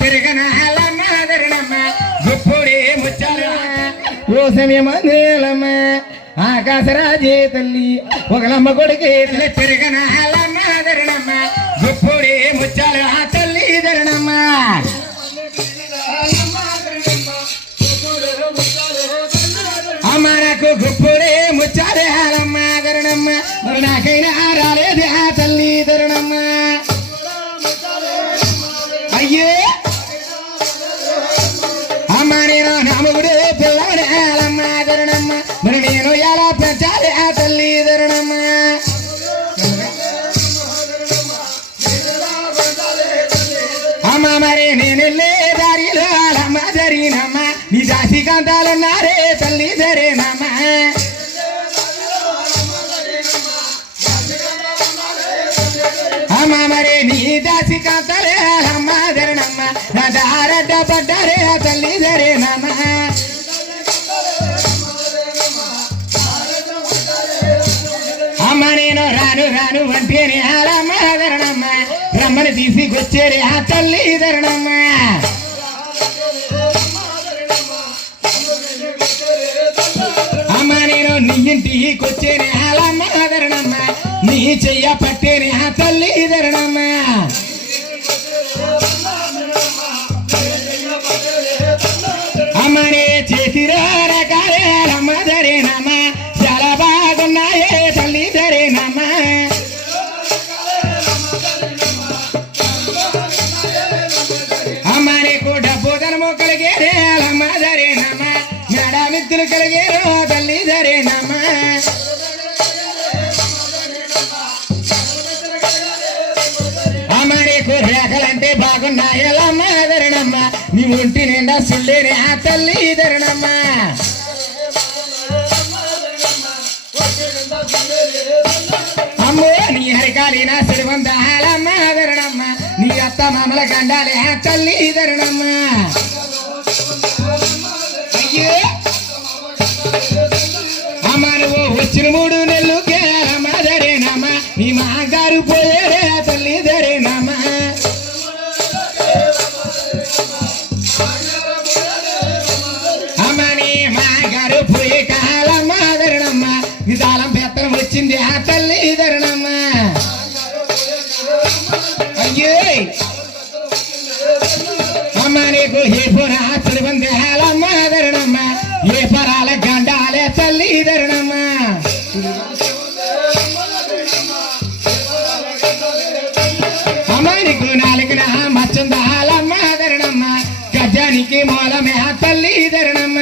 తిరగనాలమ్మ ధరణమ్మ గుప్పుడే ముచ్చాలు ఓ సమయమందేలమ్మ ఆకాశరాజే తల్లి ఒకలమ్మ కొడుకే తిరగనాలమ్మ ధరణమ్మ గుప్పుడే ముచ్చాలు ఆ తల్లి ధరణమ్మ అమ్మ నేను నామగుడు పిల్లవని ధరణమ్మ మరి నేను ఎలా పెంచాలి ఆ తల్లి ధరణమ్మ అమ్మ మరి నేను వెళ్ళే దారిలో అమ్మ జరిగినమ్మ. నీ దాసి కాంతాలున్నారే తల్లి సరేనమ్మ అమ్మ మరి నీ దాసి అమ్మ ధరణమ్మ నా దారడ్డ పడ్డారే రాను రాను వంటేనే ఆలమ్మ ధరణమ్మ రమ్మని తీసుకొచ్చేరే ఆ తల్లి ధరణమ్మ అమ్మ నేను నీ ఇంటికి వచ్చేనే ఆలమ్మ ధరణమ్మ నీ చెయ్య పట్టేనే ఆ తల్లి ధరణమ్మ డబ్బు ధనము కలిగేరే అమ్మ ధరేనమ్మ మేడ మిత్రులు కలిగేరు తల్లి ధరేనమ్మ అమ్మ నీకు రేఖలంటే బాగున్నాయలమ్మ ధరణమ్మ నీ ఒంటి నిండా సుళ్ళేనే ఆ తల్లి ధరణమ్మ అమ్మో నీ హరికాలి నా సిరివందాలమ్మ ధరణమ్మ నీ అత్త మామల గండాలే ఆ తల్లి ధరణమ్మ అయ్యే! అమ్మ నువ్వు వచ్చిన మూడు నీకు ఏ పుర ఆస్తులు ధరణమ్మ ఏ పరాల గండాలే తల్లి ధరణమ్మ అమ్మ నీకు నాలుగున మచ్చందాలమ్మ ధరణమ్మ గజానికి మూలమే తల్లి ధరణమ్మ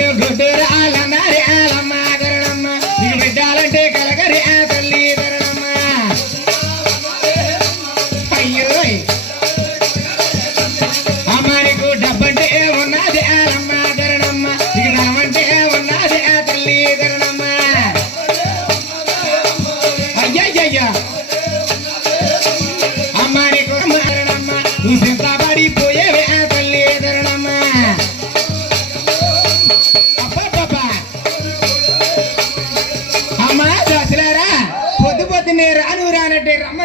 అమ్మ నిన్ను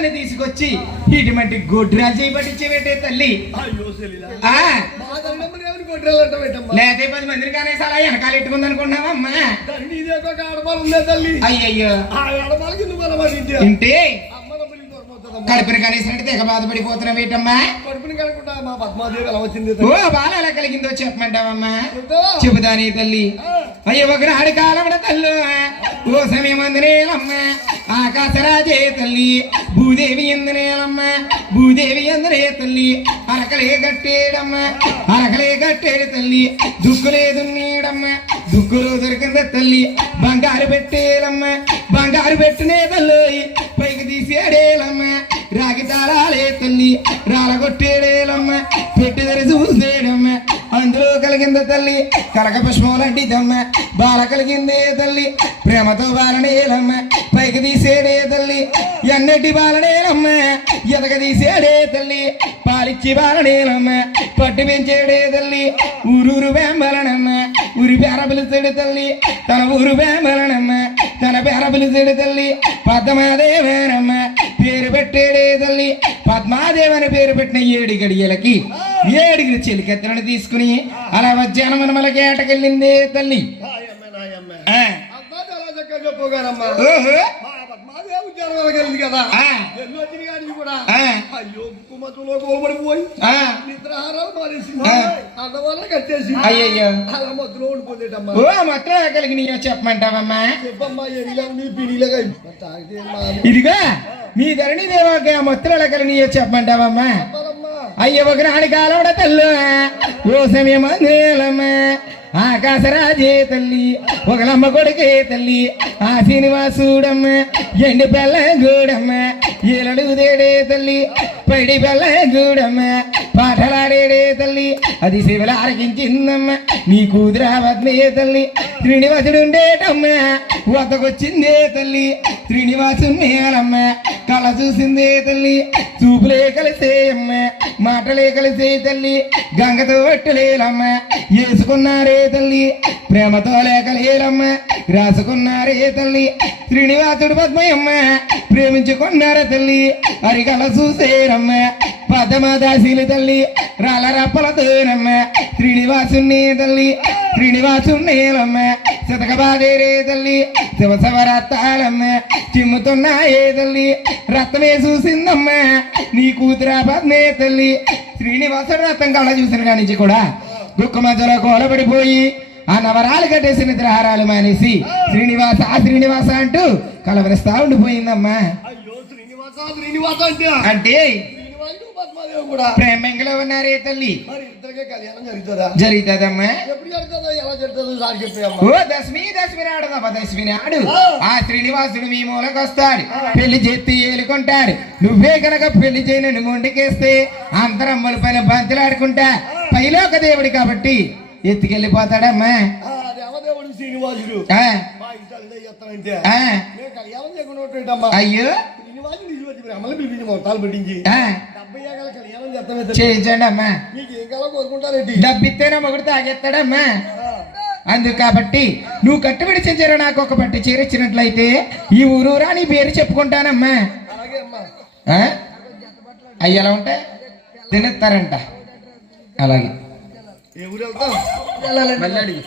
రమ్మని తీసుకొచ్చి ఇటువంటి గొడ్రా చేయబట్టించే పెట్టే తల్లి. లేతే పది మందిని కానీ అలా వెనకాల ఎట్టుకుంది ఉందే తల్లి. అయ్యయ్యో. ఆ ఆడపాలకి నువ్వు బలమాట ఇంటి కడుపుని కనీసంటే తెగ బాధపడిపోతున్నావు ఏంటమ్మా? కడుపుని కనుకుంటా మా పద్మాదేవి ఎలా వచ్చింది ఓ తల్లి? బాల ఎలా కలిగిందో చెప్పమంటావమ్మా? చెబుతా? చెబుతానే తల్లి. అయ్యో ఒకనాడు కాలమడ తల్లు. ఓ సమయం అందనేలమ్మ ఆకాశరాజే తల్లి. భూదేవి ఎందనేలమ్మ భూదేవి ఎందనే తల్లి. అరకలే కట్టేడమ్మ. అరకలే కట్టేడు తల్లి. దుక్కులే దున్నేడమ్మ దుక్కులో దొరికింద తల్లి. బంగారు పెట్టేలమ్మ. బంగారు పెట్టినే తల్లి పైకి తీసేడేలమ్మ. రాగి తాళాలే తల్లి రాలగొట్టేడేలమ్మ పెట్టి తెరి చూసేడమ్మ అందులో కలిగింద తల్లి కలక పుష్పములంటి దమ్మ బాల కలిగిందే తల్లి ప్రేమతో బాలనేలమ్మ పైకి తీసేడే తల్లి ఎన్నటి బాలనేలమ్మ ఎదగ తీసేడే తల్లి పాలిచ్చి బాలనేలమ్మ పట్టు పెంచేడే తల్లి ఊరూరు వేంబలనమ్మ. ఊరి పేర పిలుస్తాడు తల్లి తన ఊరు వేంబలనమ్మ. తన పేర పిలుస్తాడు తల్లి పద్మాదేవనమ్మ పేరు పెట్టేడే తల్లి. పద్మాదేవని పేరు పెట్టిన ఏడు గడియలకి ఏడుగురు చెలికెత్తలను తీసుకుని అలా వచ్చాను మనమలకి ఏటకెళ్ళిందే తల్లి. ఓహో. మా పద్మాదేవి ఉద్యోగాలకు వెళ్ళింది కదా. ఎన్నో కూడా. అయ్యో కుమ్మతులో కోల్పడిపోయి ఆ, నిద్రాహారాలు మానేసి ఆ. అన్నవల్ల కట్టేసి అయ్యయ్యో. అలా మధ్యలో ఉండిపోతేటమ్మా ఓ మొత్తం కలిగి నీయో చెప్పమంటావమ్మా? చెప్పమ్మా ఎరిలా నీ పిడిలగా ఇదిగా మీ ధరణి దేవాక మొత్తం కలిగి నీయో చెప్పమంటావమ్మా? అయ్య ఒక నాడి కాలవడ తల్లు. ఓ సమయం నేలమ్మ. ఆకాశరాజే తల్లి ఒకలమ్మ కొడుకే తల్లి ఆ శ్రీనివాసుడమ్మ ఎండి పెళ్ళ గూడమ్మ ఏలడు దేడే తల్లి పడి పెళ్ళ గూడమ్మ పాటలాడేడే తల్లి అది శివుల ఆరగించిందమ్మ నీ కూతురావద్నే తల్లి శ్రీనివాసుడు ఉండేటమ్మ వద్దకొచ్చిందే తల్లి శ్రీనివాసు మేలమ్మ కళ చూసిందే తల్లి చూపులే కలిసేయమ్మ మాటలే కలిసే తల్లి గంగతో పట్టలేలమ్మ వేసుకున్నారే తల్లి ప్రేమతో లేకలేలమ్మ రాసుకున్నారే తల్లి శ్రీనివాసుడు పద్మయమ్మ ప్రేమించుకున్నారా తల్లి అరికల చూసేరమ్మ పద్మదాశీలు తల్లి రాల రప్పలతోనమ్మ శ్రీనివాసుని తల్లి శ్రీనివాసునేలమ్మ శతకబాదేరే తల్లి శివ శివ రత్తాలమ్మ చిమ్ముతున్నాయే తల్లి రత్నమే చూసిందమ్మ నీ కూతురా పద్మే తల్లి శ్రీనివాసుడు రత్నం కళ్ళ చూసిన కానించి కూడా దుఃఖ మధ్యలో కోలబడిపోయి ఆ నవరాలు కట్టేసిన నిద్రహారాలు మానేసి శ్రీనివాస ఆ శ్రీనివాస అంటూ కలవరిస్తా ఉండిపోయిందమ్మా. అయ్యో శ్రీనివాస శ్రీనివాస అంటే కూడా. ప్రేమంగలో ఉన్నారే తల్లి? మరి ఇద్దరికే కళ్యాణం జరుగుతుందా? జరుగుతుందమ్మా ఎప్పుడు జరుగుతుందో ఎలా జరుగుతుందో సార్ చెప్పామ్మా ఓ దశమి దశమి నాడు నవ దశమి నాడు. ఆ. శ్రీనివాసుడు మీ మూలకు వస్తాడు. పెళ్ళి చేతి ఏలుకుంటాడు. నువ్వే కనుక పెళ్ళి చేయనని మొండికేస్తే అంతరమ్మల పైన బంతులాడుకుంటా. పైలోక దేవుడి కాబట్టి ఎత్తుకెళ్ళిపోతాడమ్మా దేవదేవుడు శ్రీనివాసుడు. అయ్యో. చేయించండి అమ్మా. డబ్బిస్తేనే మొగుడు తాగెత్తాడమ్మా అందుకు కాబట్టి నువ్వు కట్టుబడి చెంచారు నాకు ఒక పట్టి చీర ఇచ్చినట్లయితే ఈ ఊరూరా నీ పేరు చెప్పుకుంటానమ్మా? అవి ఎలా ఉంటాయి? తినేస్తారంట. అలాగే. ఏ ఊరు వెళ్తాం మళ్ళీ అడిగి.